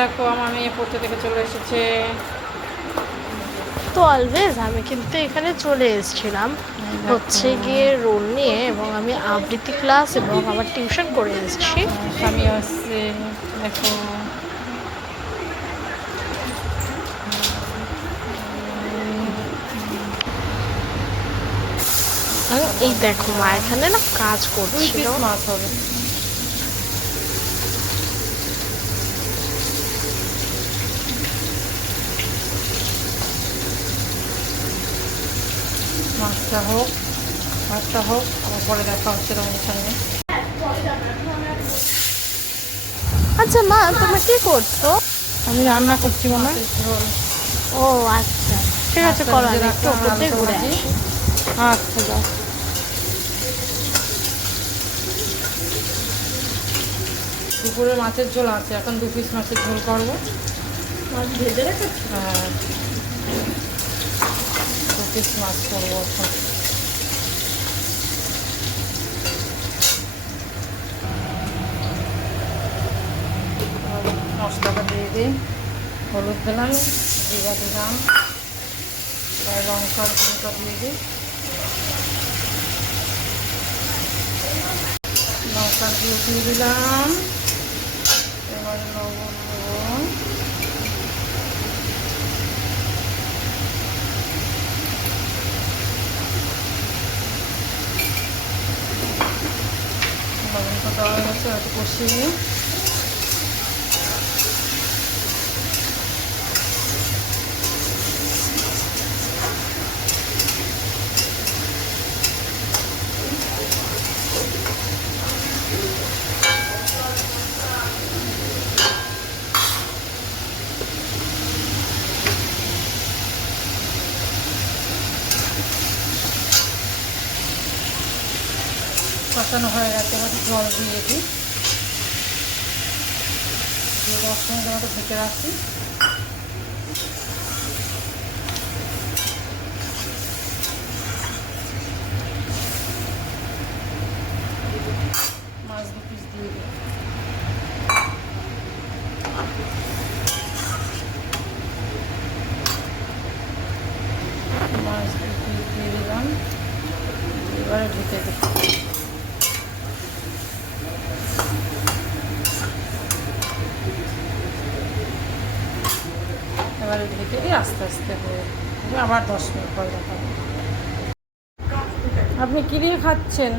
দেখো আমার মেয়ে পড়তে থেকে চলে এসেছে। তো অলওয়েজ আমি কিন্তু এখানে চলে এসেছিলাম। হচ্ছে গিয়ে রোল নিয়ে এবং আমি আবৃত্তি ক্লাস এবং আমার টিউশন করে এসেছি। আমি আসছে দেখো। এই দেখো মা এখানে না কাজ করছিল। মাছ হবে। মাছটা হোক মাছটা হোক আবার পরে দেখা হচ্ছে তোমাদের সঙ্গে আচ্ছা মা তুমি কি করছ? আমি রান্না করছি মনে ও আচ্ছা। ঠিক আছে করো আমি একটু ওপর ঘুরে আচ্ছা যাও। দুপুরে মাছের ঝোল আছে এখন দু পিস মাছের ঝোল করব। মাছ ভেজে রেখেছো? হ্যাঁ। পিস মাছ করব এখন মশলাটা দিয়ে দিই হলুদ দিলাম জিরা দিলাম লঙ্কার গুঁড়োটা দিয়ে দিই লঙ্কার গুঁড়ো দিয়ে দিলাম 大家辛苦了。কষানো হয়ে গেছে, এবার জল দিয়ে দিই। দিয়ে দশ মিনিট মতো ঢেকে রাখি মাছ দু পিস দিয়ে দিই। মাছ দু পিস দিয়ে দিলাম। এবারে ঢেকে দিই এবারে ঢেকে দিয়ে আস্তে আস্তে হয়ে। আবার দশ মিনিট পরে দেখাবো আপনি কি দিয়ে খাচ্ছেন?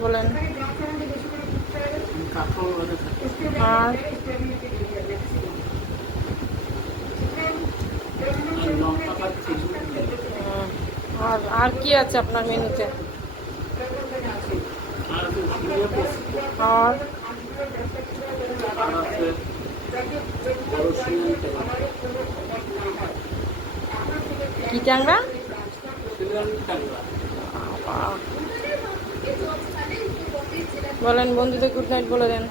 বলেন। আর? আর আর কি আছে আপনার মেনুতে? আর? কি ট্যাংরা বলেন বন্ধুদের গুড নাইট বলে দেন।